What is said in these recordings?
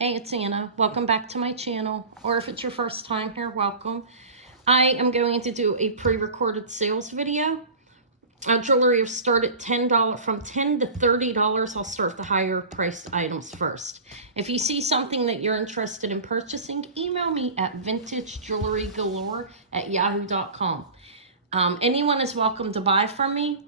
Hey, it's Anna. Welcome back to my channel, or if it's your first time here, welcome. I am going to do a pre-recorded sales video. Jewelry will start at $10, from $10 to $30. I'll start with the higher priced items first. If you see something that you're interested in purchasing, email me at vintagejewelrygalore@yahoo.com. Anyone is welcome to buy from me.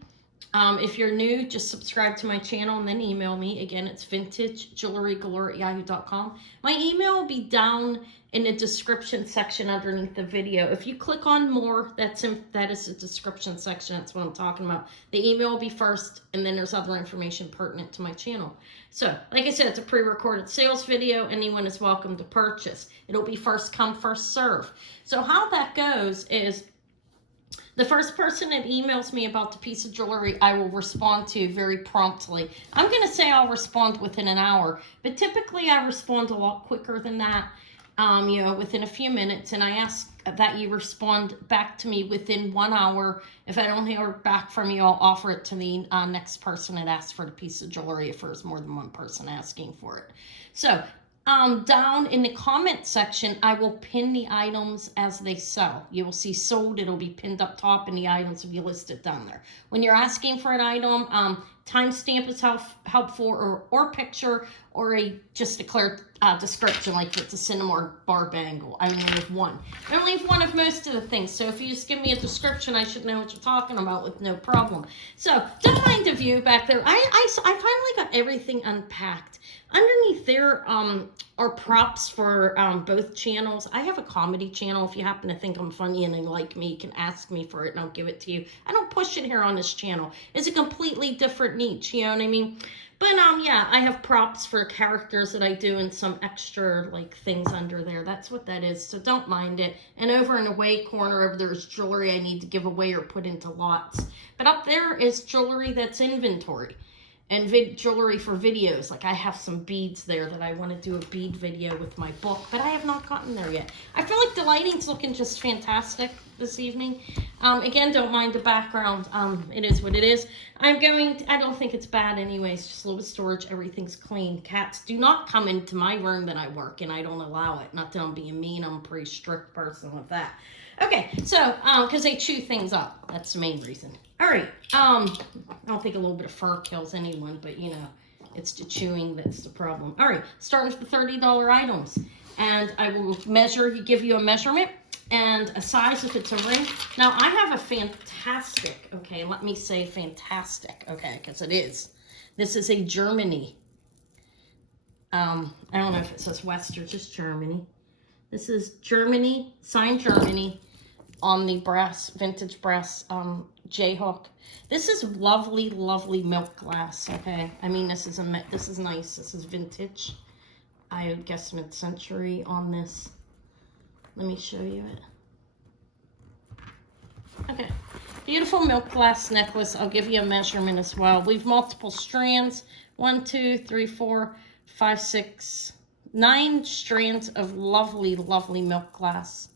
If you're new, just subscribe to my channel and then email me. Again, it's vintagejewelrygalore@yahoo.com. My email will be down in the description section underneath the video. If you click on more, that is the description section. That's what I'm talking about. The email will be first, and then there's other information pertinent to my channel. So, like I said, it's a pre-recorded sales video. Anyone is welcome to purchase. It'll be first come, first serve. So how that goes is, the first person that emails me about the piece of jewelry, I will respond to very promptly. I'm going to say I'll respond within an hour, but typically I respond a lot quicker than that, within a few minutes. And I ask that you respond back to me within 1 hour. If I don't hear back from you, I'll offer it to the next person that asks for the piece of jewelry if there's more than one person asking for it. So, down in the comment section, I will pin the items as they sell. You will see sold. It'll be pinned up top, and the items will be listed down there. When you're asking for an item, timestamp is helpful, or picture, or just a clear description, like it's a cinnamon bar bangle. I only leave one. I only leave one of most of the things. So if you just give me a description, I should know what you're talking about with no problem. So don't mind the view back there. I finally got everything unpacked. Underneath there are props for both channels. I have a comedy channel. If you happen to think I'm funny and you like me, you can ask me for it and I'll give it to you. I don't push it here on this channel. It's a completely different niche, you know what I mean? But yeah, I have props for characters that I do and some extra like things under there. That's what that is, so don't mind it. And over in the way corner, there's jewelry I need to give away or put into lots. But up there is jewelry that's inventory. And jewelry for videos. Like I have some beads there that I want to do a bead video with my book, but I have not gotten there yet. I feel like the lighting's looking just fantastic this evening. Again, don't mind the background. It is what it is. I don't think it's bad anyways, just low storage, everything's clean. Cats do not come into my room that I work in. I don't allow it. Not that I'm being mean, I'm a pretty strict person with that. Okay, so, because they chew things up. That's the main reason. All right, I don't think a little bit of fur kills anyone, but, it's the chewing that's the problem. All right, starting with the $30 items. And I will give you a measurement and a size if it's a ring. Now, I have a fantastic, okay, let me say fantastic, okay, because it is. This is a Germany. I don't know if it says West or just Germany. This is Germany, signed Germany, on the vintage brass J-hook. This is lovely, lovely milk glass, okay? I mean, this is nice. This is vintage. I would guess mid-century on this. Let me show you it. Okay, beautiful milk glass necklace. I'll give you a measurement as well. We've multiple strands. 1, 2, 3, 4, 5, 6, 9 strands of lovely, lovely milk glass.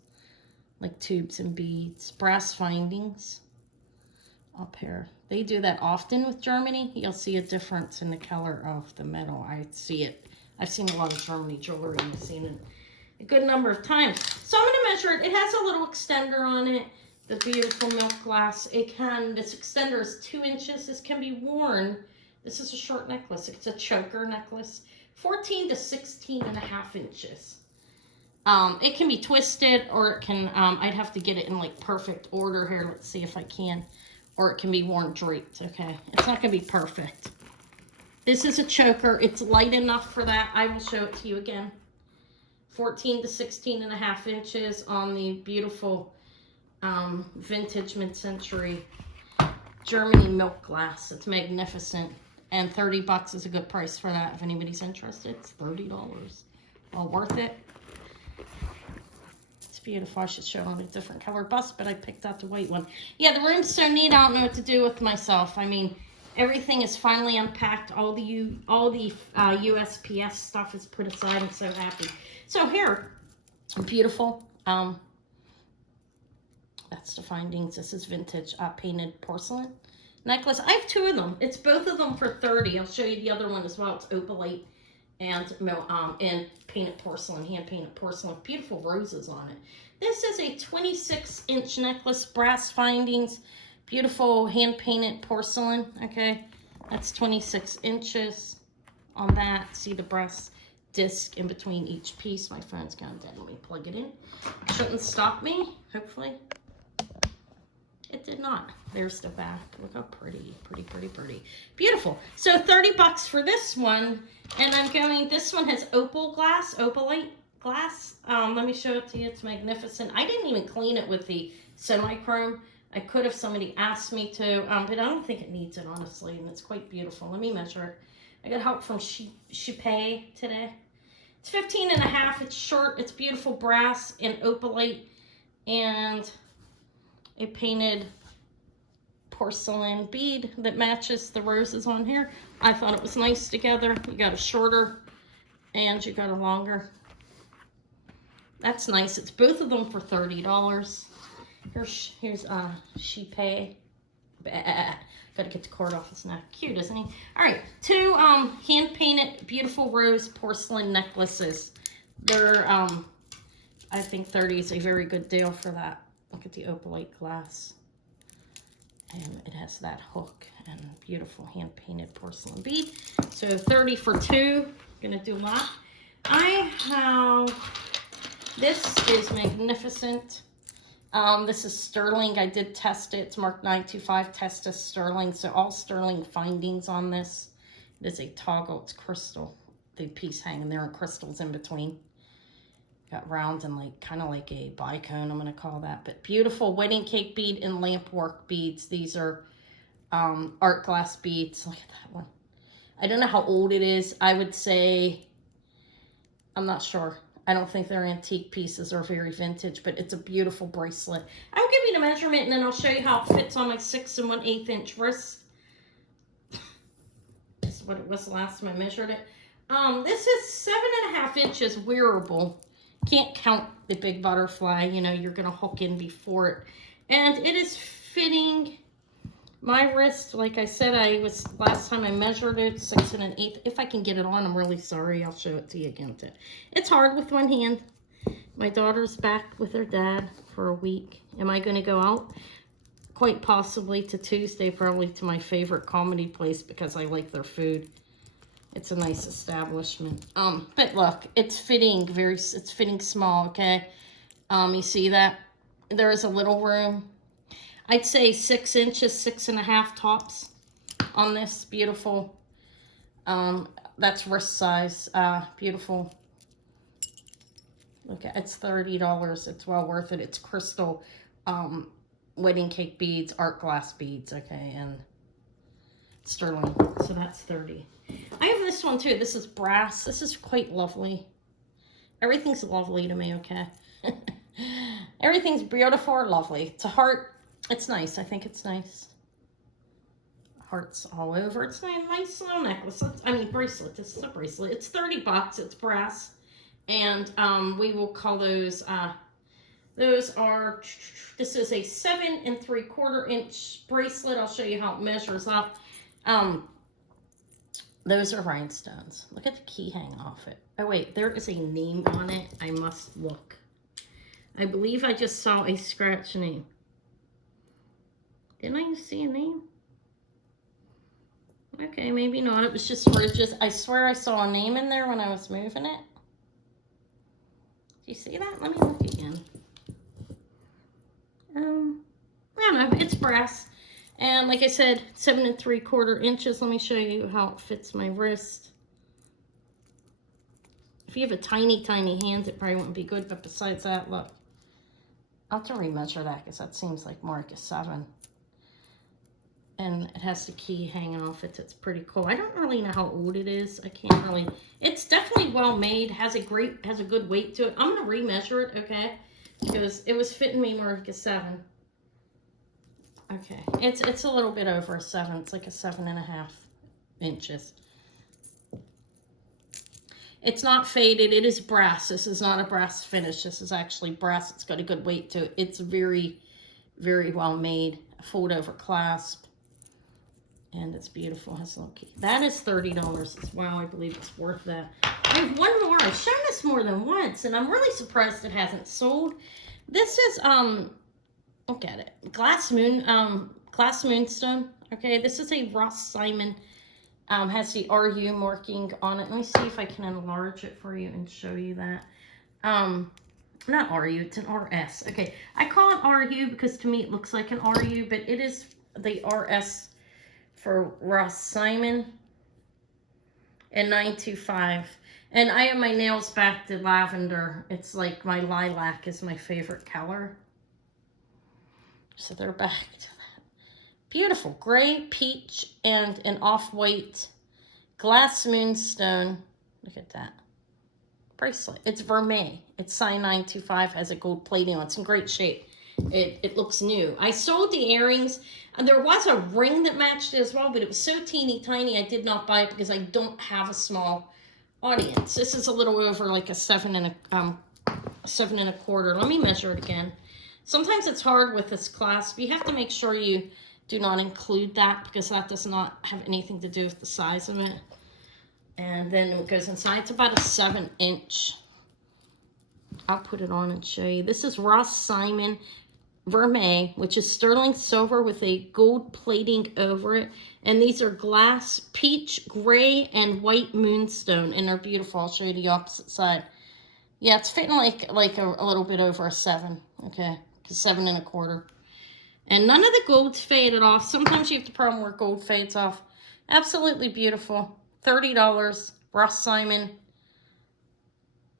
Like tubes and beads, brass findings up here. They do that often with Germany. You'll see a difference in the color of the metal. I see it. I've seen a lot of Germany jewelry, and I've seen it a good number of times. So I'm going to measure it. It has a little extender on it. The beautiful milk glass. This extender is 2 inches. This can be worn. This is a short necklace. It's a choker necklace. 14 to 16 and a half inches. It can be twisted, or it can, I'd have to get it in like perfect order here. Let's see if I can. Or it can be worn draped, okay? It's not going to be perfect. This is a choker. It's light enough for that. I will show it to you again. 14 to 16 and a half inches on the beautiful vintage mid-century Germany milk glass. It's magnificent. And $30 is a good price for that. If anybody's interested, it's $30. Well worth it. Beautiful. I should show on a different color bust, but I picked out the white one. Yeah, the room's so neat. I don't know what to do with myself. I mean, everything is finally unpacked. All the USPS stuff is put aside. I'm so happy. So here, beautiful. That's the findings. This is vintage painted porcelain necklace. I have 2 of them. It's both of them for $30. I'll show you the other one as well. It's opalite and painted porcelain, hand painted porcelain, beautiful roses on it. This is a 26-inch necklace, brass findings, beautiful hand painted porcelain. Okay, that's 26 inches on that. See the brass disc in between each piece. My phone's gone dead. Let me plug it in. Shouldn't stop me, hopefully. It did not. There's the back. Look how pretty, pretty. Beautiful. So 30 bucks for this one. And I'm going, this one has opalite glass. Let me show it to you. It's magnificent. I didn't even clean it with the semi-chrome. I could if somebody asked me to, but I don't think it needs it, honestly, and it's quite beautiful. Let me measure it. I got help from Shipay today. It's 15.5. It's short. It's beautiful brass and opalite and a painted porcelain bead that matches the roses on here. I thought it was nice together. You got a shorter and you got a longer. That's nice. It's both of them for $30. Here's Shipay. Gotta get the cord off his neck. Cute, isn't he? All right, two hand-painted beautiful rose porcelain necklaces. They're, I think 30 is a very good deal for that. Look at the opalite glass. And it has that hook and beautiful hand-painted porcelain bead. So 30 for two. Gonna do that. I have, this is magnificent. This is sterling. I did test it. It's marked 925, test as sterling. So all sterling findings on this. It is a toggle. It's crystal. The piece hanging there and crystals in between. Got round and like kind of like a bicone, I'm going to call that. But beautiful wedding cake bead and lamp work beads. These are art glass beads. Look at that one. I don't know how old it is. I would say, I'm not sure. I don't think they're antique pieces or very vintage, but it's a beautiful bracelet. I'll give you the measurement and then I'll show you how it fits on my 6 1/8 inch wrist. This is what it was the last time I measured it. This is 7.5 inches wearable. Can't count the big butterfly, you know, you're going to hook in before it. And it is fitting my wrist. Like I said, last time I measured it, 6 1/8. If I can get it on, I'm really sorry. I'll show it to you again. It's hard with one hand. My daughter's back with her dad for a week. Am I going to go out? Quite possibly to Tuesday, probably to my favorite comedy place because I like their food. It's a nice establishment. But look, it's fitting it's fitting small, okay? You see that? There is a little room. I'd say 6 inches, 6.5 tops on this. Beautiful. That's wrist size. Beautiful. Look, it's $30. It's well worth it. It's crystal wedding cake beads, art glass beads, okay, and sterling. So that's 30. I have this one too. This is brass. This is quite lovely. Everything's lovely to me, okay? Everything's beautiful or lovely. It's a heart. It's nice. I think it's nice. Hearts all over. It's a nice little necklace. Bracelet. This is a bracelet. It's 30 bucks. It's brass. And we will call those are, this is a 7 3/4 inch bracelet. I'll show you how it measures up. Those are rhinestones. Look at the key hanging off it. Oh wait, there is a name on it. I must look. I believe I just saw a scratch name. Didn't I see a name? Okay, maybe not. It was just ridges. I swear I saw a name in there when I was moving it. Do you see that? Let me look again. I don't know. It's brass. And like I said, 7 3/4 inches. Let me show you how it fits my wrist. If you have a tiny, tiny hand, it probably wouldn't be good. But besides that, look. I'll have to remeasure that because that seems like more like a 7. And it has the key hanging off it. It's pretty cool. I don't really know how old it is. I can't really. It's definitely well made. Has a good weight to it. I'm gonna remeasure it, okay? Because it was fitting me more like a 7. Okay, it's a little bit over a 7. It's like a 7.5 inches. It's not faded. It is brass. This is not a brass finish. This is actually brass. It's got a good weight to it. It's very, very well made. A fold over clasp. And it's beautiful. It has a little key. That is $30. Wow, I believe it's worth that. I have one more. I've shown this more than once, and I'm really surprised it hasn't sold. This is, look at it. Glass Moonstone. Okay, this is a Ross Simon. Has the RU marking on it. Let me see if I can enlarge it for you and show you that. Not RU, it's an RS. Okay, I call it RU because to me it looks like an RU, but it is the RS for Ross Simon and 925. And I have my nails back to lavender. It's like my lilac is my favorite color. So they're back to that. Beautiful gray, peach, and an off-white glass moonstone. Look at that. Bracelet. It's vermeil. It's signed 925, has a gold plating on it. It's in great shape. It looks new. I sold the earrings, and there was a ring that matched it as well, but it was so teeny tiny I did not buy it because I don't have a small audience. This is a little over like a 7 and a quarter. Let me measure it again. Sometimes it's hard with this clasp. You have to make sure you do not include that because that does not have anything to do with the size of it. And then it goes inside. It's about a 7-inch. I'll put it on and show you. This is Ross Simon Vermeil, which is sterling silver with a gold plating over it. And these are glass, peach, gray, and white moonstone. And they're beautiful. I'll show you the opposite side. Yeah, it's fitting like a little bit over a 7. Okay, 7 and a quarter. And none of the gold's faded off. Sometimes you have the problem where gold fades off. Absolutely beautiful. $30. Ross Simon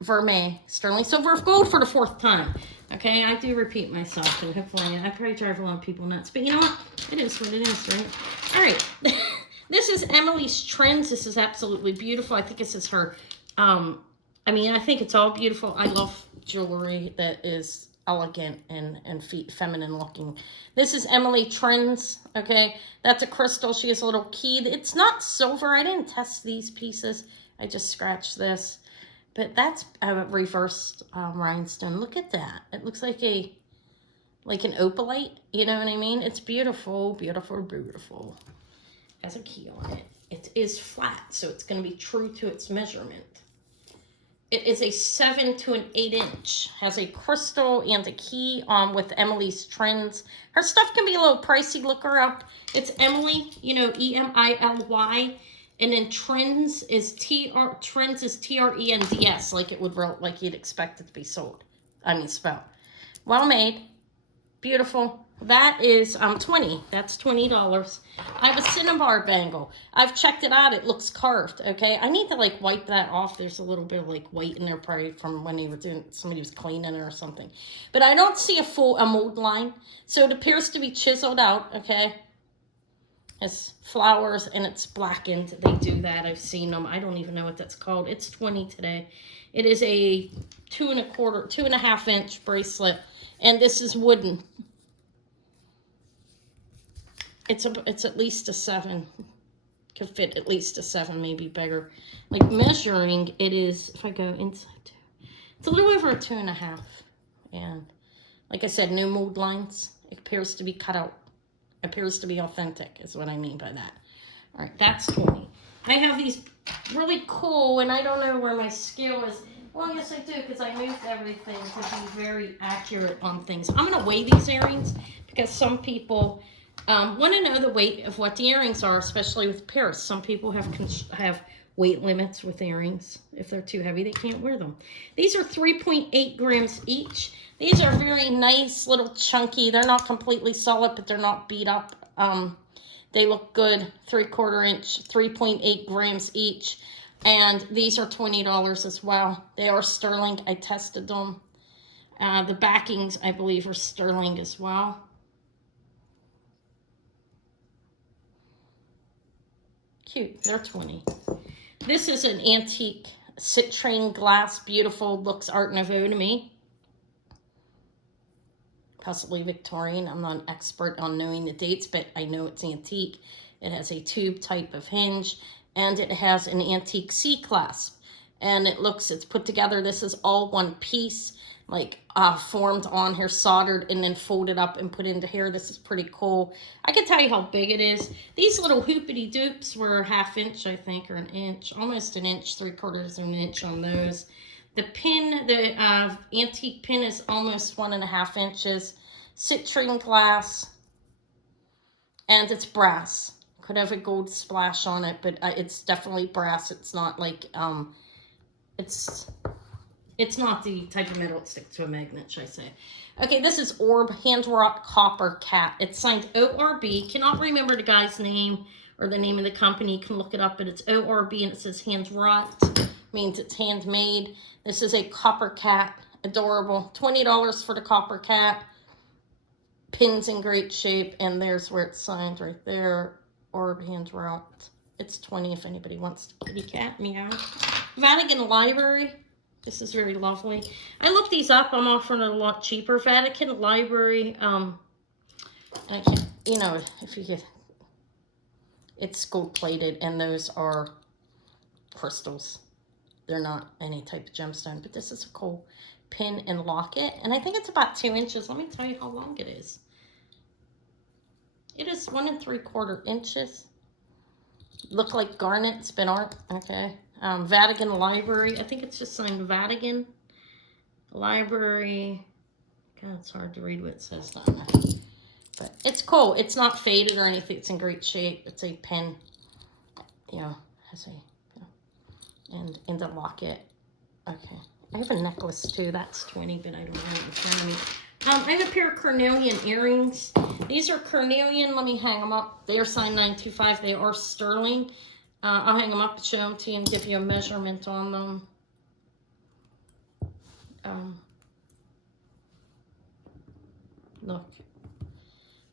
Vermeil. Sterling silver of gold for the 4th time. Okay, I do repeat myself, and hopefully I probably drive a lot of people nuts. But you know what? It is what it is, right? All right. This is Emily's Trends. This is absolutely beautiful. I think this is her. I mean, I think it's all beautiful. I love jewelry that is elegant and feminine looking. This is Emily Trends. Okay, that's a crystal. She has a little key. It's not silver. I didn't test these pieces. I just scratched this. But that's a reversed rhinestone. Look at that. It looks like an opalite. You know what I mean? It's beautiful, beautiful, beautiful. Has a key on it. It is flat, so it's going to be true to its measurement. It is a 7 to an 8-inch. Has a crystal and a key with Emily's Trends. Her stuff can be a little pricey. Look her up. It's Emily, you know, Emily. And then Trends is Trends, like it would like you'd expect it to be sold. Spelled. Well made. Beautiful. That is 20. That's $20. I have a cinnabar bangle. I've checked it out. It looks carved. Okay. I need to wipe that off. There's a little bit of white in there probably from when they were doing, somebody was cleaning it or something. But I don't see a mold line. So it appears to be chiseled out. Okay. It's flowers and it's blackened. They do that. I've seen them. I don't even know what that's called. It's 20 today. It is a 2.5-inch bracelet. And this is wooden. It's at least a 7. Could fit at least a 7, maybe bigger. Measuring, it is, if I go inside too, it's a little over a 2.5. And like I said, no mold lines. It appears to be cut out. Appears to be authentic is what I mean by that. All right, that's 20. I have these really cool, and I don't know where my scale is. Well, yes, I do, because I moved everything to be very accurate on things. I'm going to weigh these earrings because some people want to know the weight of what the earrings are, especially with pairs. Some people have weight limits with earrings. If they're too heavy, they can't wear them. These are 3.8 grams each. These are very nice, little chunky. They're not completely solid, but they're not beat up. They look good. 3/4 inch, 3.8 grams each. And these are $20 as well. They are sterling. I tested them. The backings, I believe, are sterling as well. Cute. They're 20. This is an antique citrine glass. Beautiful. Looks Art Nouveau to me. Possibly Victorian. I'm not an expert on knowing the dates, but I know it's antique. It has a tube type of hinge, and it has an antique C-clasp. And it's put together. This is all one piece, like formed on here, soldered, and then folded up and put into here. This is pretty cool. I can tell you how big it is. These little hoopity dupes were 1/2 inch, I think, or 1 inch, almost 1 inch, 3/4 of an inch on those. The pin, the antique pin is almost 1.5 inches. Citrine glass, and it's brass. Could have a gold splash on it, but it's definitely brass. It's not like it's not the type of metal that sticks to a magnet, should I say. Okay, this is Orb Hand-Wrought Copper Cat. It's signed ORB. Cannot remember the guy's name or the name of the company. You can look it up, but it's ORB, and it says hand-wrought. Means it's handmade. This is a copper cat. Adorable. $20 for the copper cat. Pin's in great shape, and there's where it's signed right there. Orb Hand-Wrought. It's $20 if anybody wants the kitty cat. Meow. Vatican Library. This is very lovely. I looked these up. I'm offering it a lot cheaper. Vatican Library. I can't, you know, if you get, it's gold plated, and those are crystals. They're not any type of gemstone, but this is a cool pin and locket, and I think it's about 2 inches. Let me tell you how long it is. It is 1 3/4 inches. Look like garnet, spin art. Okay. Vatican Library. I think it's just signed Vatican Library. God, it's hard to read what it says on there. But it's cool. It's not faded or anything. It's in great shape. It's a pen. You know, has a, you know, and in the locket. Okay. I have a necklace too. That's 20, but I don't have it in front of me. I have a pair of carnelian earrings. These are carnelian. Let me hang them up. They are signed 925. They are sterling. I'll hang them up and show them to you and give you a measurement on them. Look.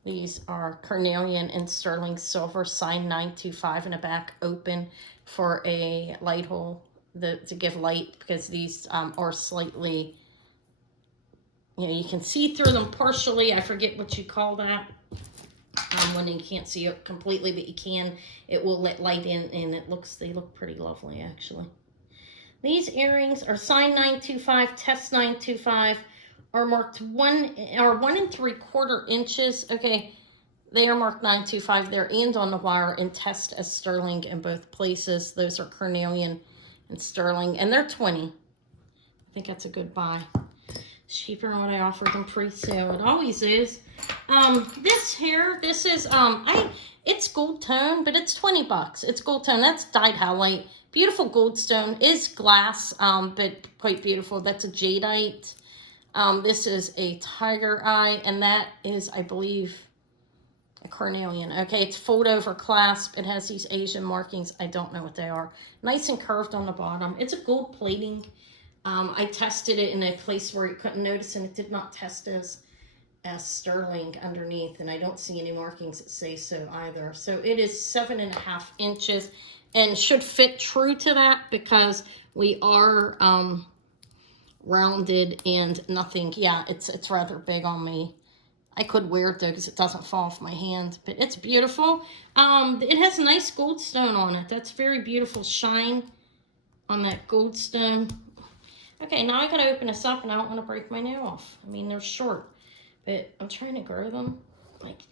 These are carnelian and sterling silver, signed 925 in the back, open for a light hole to give light, because these are slightly, you know, you can see through them partially. I forget what you call that. When you can't see it completely, but you can, it will let light in, and they look pretty lovely, actually. These earrings are signed 925, test 925, are marked 1 3/4 inches. Okay, they are marked 925 there and on the wire, and test as sterling in both places. Those are carnelian and sterling, and they're 20. I think that's a good buy. It's cheaper than what I offered them pre-sale. It always is. This here, this is it's gold tone, but it's $20. It's gold tone. That's dyed highlight. Beautiful gold stone. Is glass, but quite beautiful. That's a jadeite. This is a tiger eye, and that is, I believe, a carnelian. Okay, it's fold over clasp. It has these Asian markings. I don't know what they are. Nice and curved on the bottom. It's a gold plating. I tested it in a place where you couldn't notice, and it did not test as sterling underneath, and I don't see any markings that say so either. So it is 7.5 inches and should fit true to that, because we are rounded and nothing. Yeah, it's rather big on me. I could wear it though, because it doesn't fall off my hand, but it's beautiful. It has a nice gold stone on it. That's very beautiful shine on that gold stone. Okay, now I gotta open this up, and I don't want to break my nail off. I mean, they're short, but I'm trying to grow them. Like,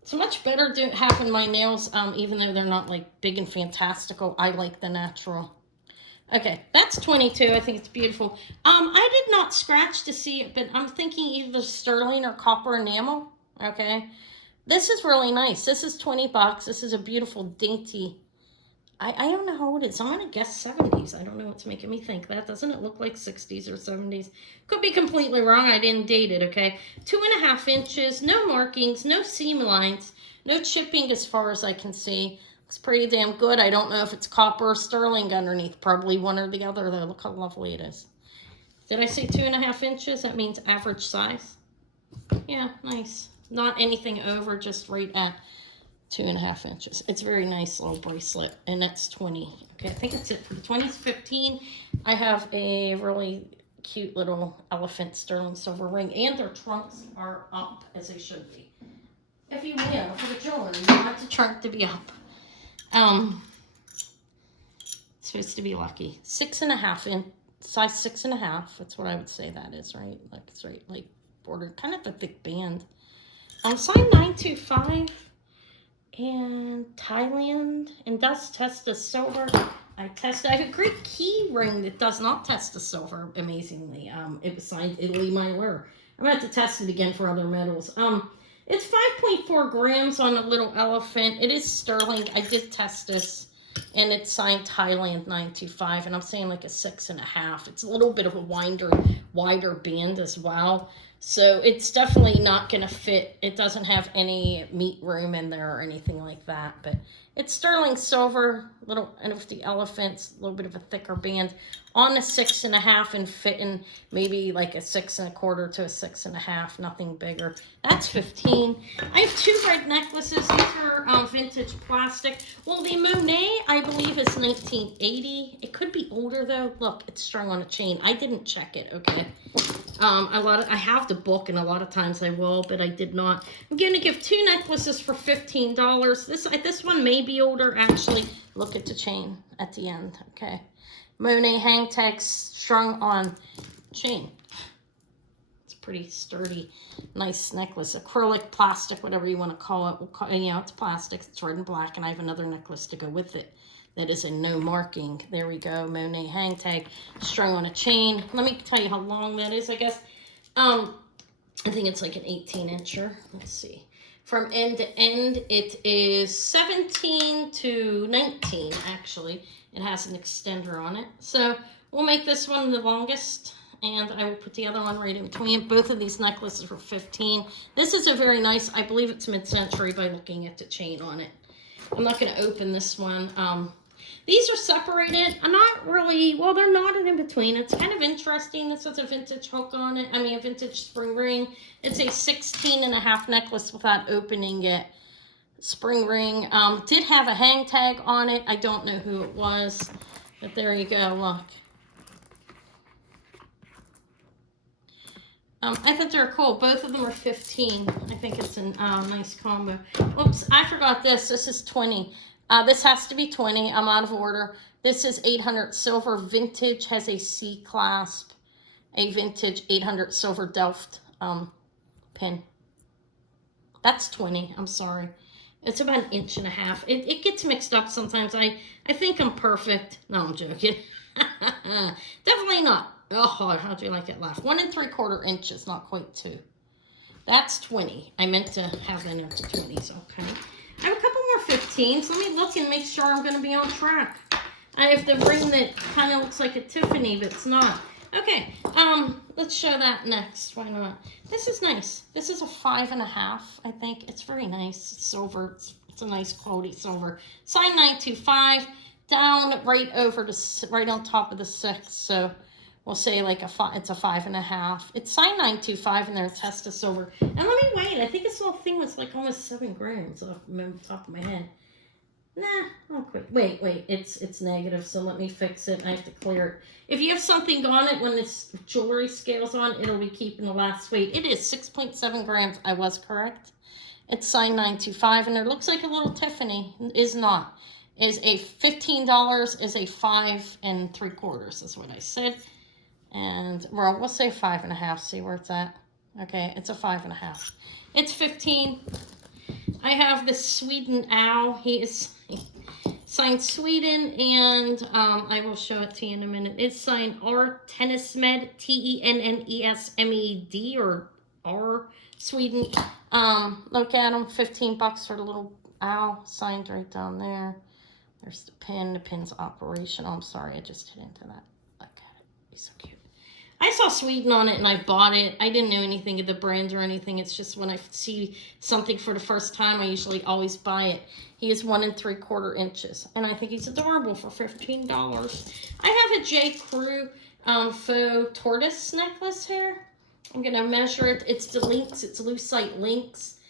it's much better having my nails, even though they're not like big and fantastical. I like the natural. Okay, that's 22. I think it's beautiful. I did not scratch to see it, but I'm thinking either sterling or copper enamel. Okay, this is really nice. This is $20. This is a beautiful dainty. I don't know how old it is. I'm going to guess 70s. I don't know what's making me think that. Doesn't it look like 60s or 70s? Could be completely wrong. I didn't date it, okay? 2.5 inches. No markings. No seam lines. No chipping as far as I can see. Looks pretty damn good. I don't know if it's copper or sterling underneath. Probably one or the other, though. Look how lovely it is. Did I say 2.5 inches? That means average size. Yeah, nice. Not anything over, just right at 2.5 inches. It's a very nice little bracelet, and that's 20. Okay, I think that's it for the 20s. 15. I have a really cute little elephant sterling silver ring, and their trunks are up as they should be. If you will, for the jewelry, you want the trunk to be up. It's supposed to be lucky. 6.5 in size 6.5. That's what I would say that is, right? Like it's right, like border, kind of a thick band. Size 925 and Thailand and does test the silver. I have a great key ring that does not test the silver, amazingly. It was signed Italy Myler. I'm gonna have to test it again for other metals. It's 5.4 grams on a little elephant. It is sterling. I did test this, and it's signed Thailand 925, and I'm saying like a 6.5. It's a little bit of a wider band as well. So it's definitely not going to fit. It doesn't have any meat room in there or anything like that. But it's sterling silver, little, and with the elephants, a little bit of a thicker band on a 6.5 and fitting maybe like a 6 1/4 to a 6.5, nothing bigger. That's 15. I have 2 red necklaces. These are vintage plastic. Well, the Monet, I believe, is 1980. It could be older though. Look, it's strung on a chain. I didn't check it. Okay. I have the book, and a lot of times I will, but I did not. I'm going to give 2 necklaces for $15. This one may be older, actually. Look at the chain at the end, okay? Monet hang tags strung on chain. It's pretty sturdy, nice necklace. Acrylic, plastic, whatever you want to call it. We'll call, you know, it's plastic. It's red and black, and I have another necklace to go with it. That is a no marking. There we go. Monet hang tag strung on a chain. Let me tell you how long that is, I guess. I think it's like an 18-incher. Let's see. From end to end, it is 17 to 19, actually. It has an extender on it. So we'll make this one the longest, and I will put the other one right in between. Both of these necklaces were 15. This is a very nice, I believe it's mid-century by looking at the chain on it. I'm not going to open this one. These are separated. I'm not really, well, they're knotted in between. It's kind of interesting. This has a vintage hook on it. I mean, a vintage spring ring. It's a 16.5 necklace without opening it. Spring ring. Did have a hang tag on it. I don't know who it was, but there you go. Look. I thought they were cool. Both of them are 15. I think it's a nice combo. Oops, I forgot this. This is 20. This has to be 20. I'm out of order. This is 800 silver vintage. Has a C clasp. A vintage 800 silver Delft pin. That's 20. I'm sorry. It's about 1.5 inches. It gets mixed up sometimes. I think I'm perfect. No, I'm joking. Definitely not. Oh, how do you like that laugh? 1 3/4 inches, not quite 2. That's 20. I meant to have that into 20s. Okay. I have a couple more 15s. Let me look and make sure I'm going to be on track. I have the ring that kind of looks like a Tiffany, but it's not. Okay, let's show that next. Why not? This is nice. This is a 5.5, I think. It's very nice. It's silver. It's a nice quality silver. Size 925, down right over to, right on top of the 6. So we'll say like it's a 5.5. It's size 925, and there's test of silver. And let me wait. I think this little thing was like almost 7 grams off the top of my head. Nah, not quite. Wait. It's negative, so let me fix it. I have to clear it. If you have something on it when this jewelry scales on, it'll be keeping the last weight. It is 6.7 grams. I was correct. It's size 925, and it looks like a little Tiffany. It is not. Is a $15. Is a 5 3/4. Is what I said. And well, we'll say 5.5. See where it's at. Okay, it's a 5.5. It's 15. I have this Sweden owl. He is signed Sweden, and I will show it to you in a minute. It's signed R Tennismed, Tennesmed, or R Sweden. Look at him, $15 for the little owl, signed right down there. There's the pin. The pin's operational. I'm sorry, I just hit into that. Look at it. He's so cute. I saw Sweden on it and I bought it. I didn't know anything of the brand or anything. It's just when I see something for the first time, I usually always buy it. He is 1 3/4 inches. And I think he's adorable for $15. I have a J. Crew faux tortoise necklace here. I'm going to measure it. It's the links. It's lucite links.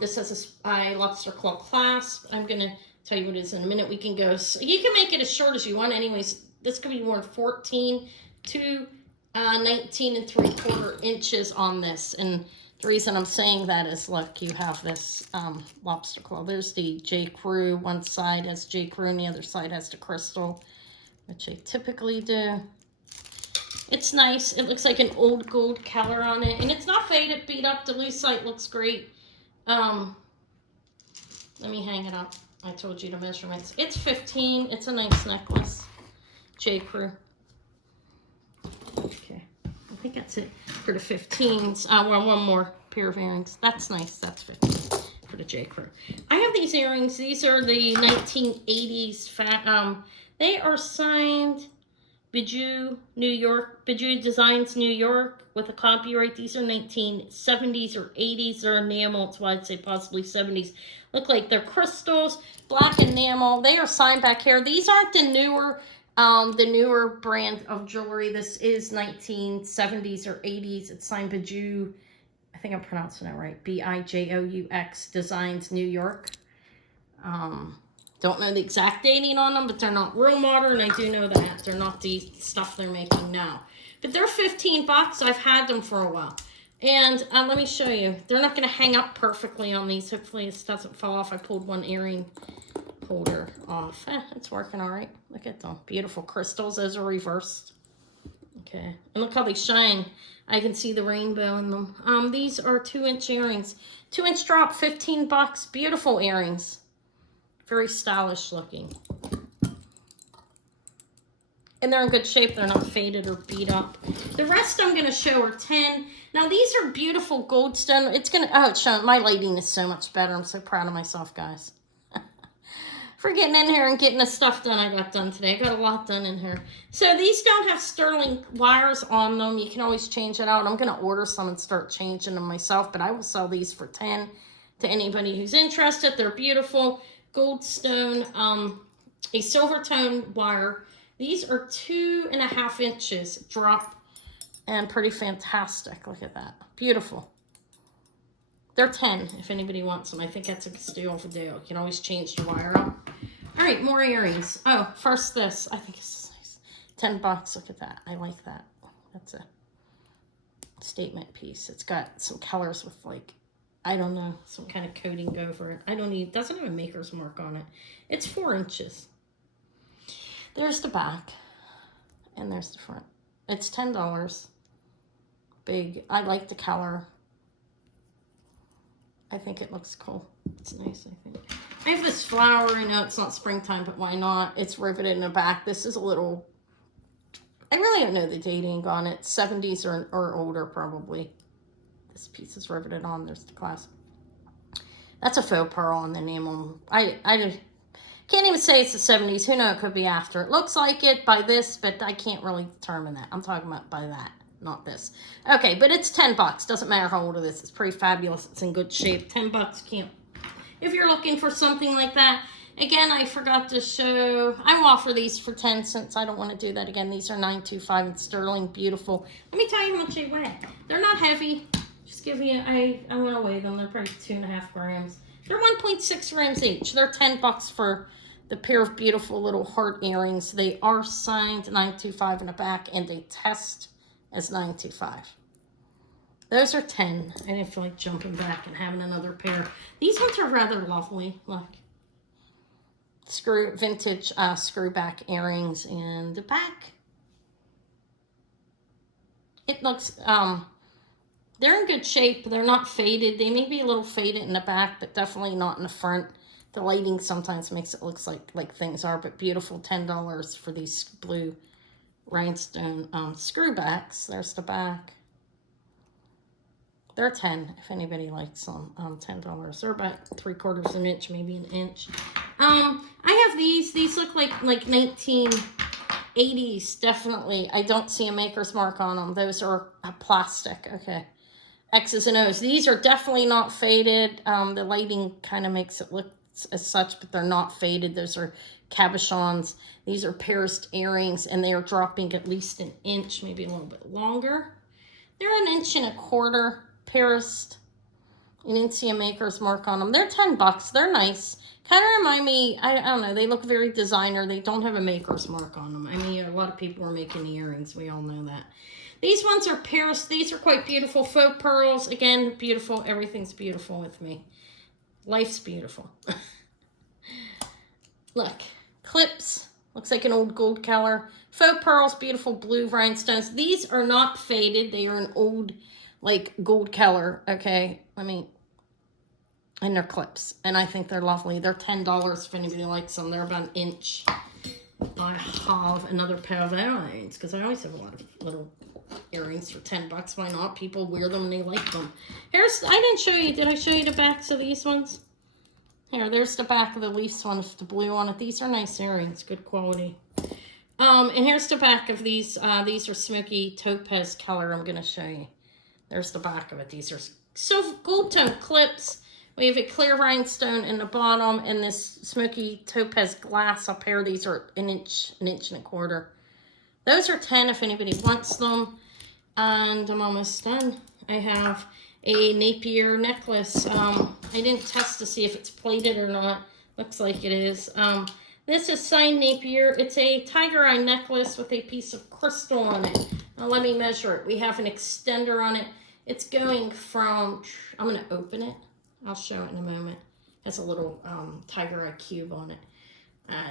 This has a lobster claw clasp. I'm going to tell you what it is in a minute. We can go. So you can make it as short as you want. Anyways, this could be more 14 to 19 3/4 inches on this. And the reason I'm saying that is, look, you have this lobster claw. There's the J. Crew. One side has J. Crew and the other side has the crystal. which I typically do. It's nice. It looks like an old gold color on it. And it's not faded, beat up. The lucite looks great. Let me hang it up. I told you the measurements. It's 15. It's a nice necklace. J. Crew. Okay. I think that's it for the 15s. Well, one more pair of earrings. That's nice. That's 15 for the J. Crew. I have these earrings. These are the 1980s fat. They are signed Bijou, New York. Bijou Designs, New York, with a copyright. These are 1970s or 80s. They're enamel. That's why I'd say possibly 70s. Look like they're crystals, black enamel. They are signed back here. These aren't the newer brand of jewelry. This is 1970s or 80s. It's signed Bijou. I think I'm pronouncing it right. B-I-J-O-U-X Designs, New York. Don't know the exact dating on them, but they're not real modern. I do know that. They're not the stuff they're making now. But they're 15 bucks. I've had them for a while. And let me show you. They're not going to hang up perfectly on these. Hopefully this doesn't fall off. I pulled one earring holder off. It's working all right. Look at them. Beautiful crystals. Those are reversed. Okay. And look how they shine. I can see the rainbow in them. These are 2-inch earrings. 2-inch drop, 15 bucks. Beautiful earrings. Very stylish looking. And they're in good shape. They're not faded or beat up. The rest I'm going to show are 10. Now, these are beautiful gold stone. It's going to, oh, it's showing. My lighting is so much better. I'm so proud of myself, guys. For getting in here and getting the stuff done I got done today. I got a lot done in here. So these don't have sterling wires on them. You can always change it out. I'm going to order some and start changing them myself. But I will sell these for 10 to anybody who's interested. They're beautiful. Gold stone, a silver tone wire. These are 2.5 inches drop and pretty fantastic. Look at that. Beautiful. They're 10 if anybody wants them. I think that's a steal for deal. You can always change the wire up. All right, more earrings. Oh, first this. I think it's nice. 10 bucks. Look at that. I like that. That's a statement piece. It's got some colors with like, I don't know, some kind of coating over it. I don't need, doesn't have a maker's mark on it. It's 4 inches. There's the back, and there's the front. It's $10. Big. I like the color. I think it looks cool. It's nice, I think. I have this flower. I know it's not springtime, but why not? It's riveted in the back. This is a little, I really don't know the dating on it. 70s or older, probably. This piece is riveted on. There's the clasp. That's a faux pearl on the enamel. I can't even say it's the 70s. Who knows? It could be after. It looks like it by this, but I can't really determine that. I'm talking about by that, not this. Okay, but it's 10 bucks. Doesn't matter how old it is. It's pretty fabulous. It's in good shape. 10 bucks. Can't. If you're looking for something like that. Again, I forgot to show. I will offer these for 10 cents. I don't want to do that again. These are $9.25 in sterling. Beautiful. Let me tell you how much they weigh. They're not heavy. Just give you, I want to weigh them. They're probably 2.5 grams. They're 1.6 grams each. They're 10 bucks for the pair of beautiful little heart earrings. They are signed $9.25 in the back, and they test as $9.25. Those are 10. I didn't feel like jumping back and having another pair. These ones are rather lovely. Look. Vintage screw back earrings in the back. It looks, they're in good shape. They're not faded. They may be a little faded in the back, but definitely not in the front. The lighting sometimes makes it look like things are, but beautiful. $10 for these blue rhinestone screw backs. There's the back. They're 10 if anybody likes them. $10. They're about 3/4 inch, maybe an inch. I have these. These look like 1980s, definitely. I don't see a maker's mark on them. Those are plastic. Okay. X's and O's. These are definitely not faded. The lighting kind of makes it look as such, but they're not faded. Those are cabochons. These are pierced earrings, and they are dropping at least an inch, maybe a little bit longer. They're 1.25 inches pierced. You didn't see a maker's mark on them. They're 10 bucks. They're nice. Kind of remind me, I don't know, they look very designer. They don't have a maker's mark on them. I mean, a lot of people are making the earrings. We all know that. These ones are pierced. These are quite beautiful. Faux pearls. Again, beautiful. Everything's beautiful with me. Life's beautiful. Look, clips. Looks like an old gold color. Faux pearls, beautiful blue rhinestones. These are not faded. They are an old, like, gold color. Okay, and they're clips. And I think they're lovely. They're $10 if anybody likes them. They're about an inch. I have another pair of earrings because I always have a lot of little earrings for $10. Why not? People wear them and they like them. I didn't show you. Did I show you the backs of these ones? Here, there's the back of the Leafs one with the blue on it. These are nice earrings, good quality. And here's the back of these. These are smoky topaz color. I'm going to show you. There's the back of it. These are so gold tone clips. We have a clear rhinestone in the bottom and this smoky topaz glass up here. These are an inch and a quarter. Those are 10 if anybody wants them. And I'm almost done. I have a Napier necklace. I didn't test to see if it's plated or not. Looks like it is. This is signed Napier. It's a tiger eye necklace with a piece of crystal on it. Now let me measure it. We have an extender on it. It's going from, I'm going to open it. I'll show it in a moment. It has a little tiger eye cube on it.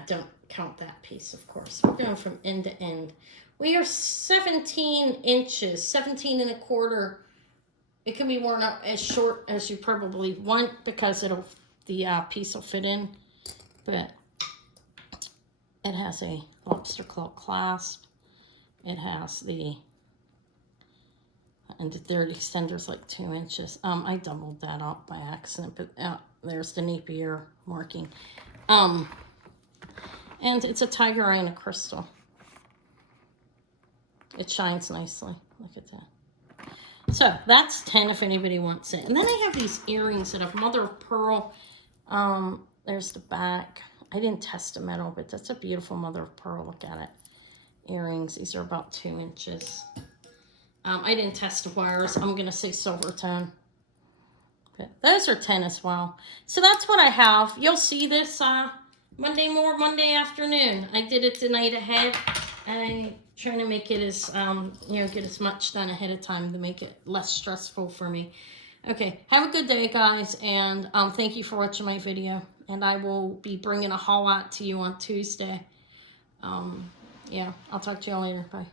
Don't count that piece, of course. We're going from end to end. We are 17 inches, 17 and a quarter. It can be worn up as short as you probably want because the piece will fit in. But it has a lobster claw clasp. It has and the third extender's like 2 inches. I doubled that up by accident, but there's the Napier marking. And it's a tiger eye and a crystal. It shines nicely. Look at that. So that's 10 if anybody wants it. And then I have these earrings that have mother of pearl. There's the back. I didn't test the metal, but that's a beautiful mother of pearl. Look at it. Earrings. These are about 2 inches. I didn't test the wires. I'm going to say silver tone. But those are 10 as well. So that's what I have. You'll see this Monday afternoon. I did it the night ahead. I'm trying to make it as, get as much done ahead of time to make it less stressful for me. Okay, have a good day, guys, and thank you for watching my video. And I will be bringing a haul out to you on Tuesday. I'll talk to you all later. Bye.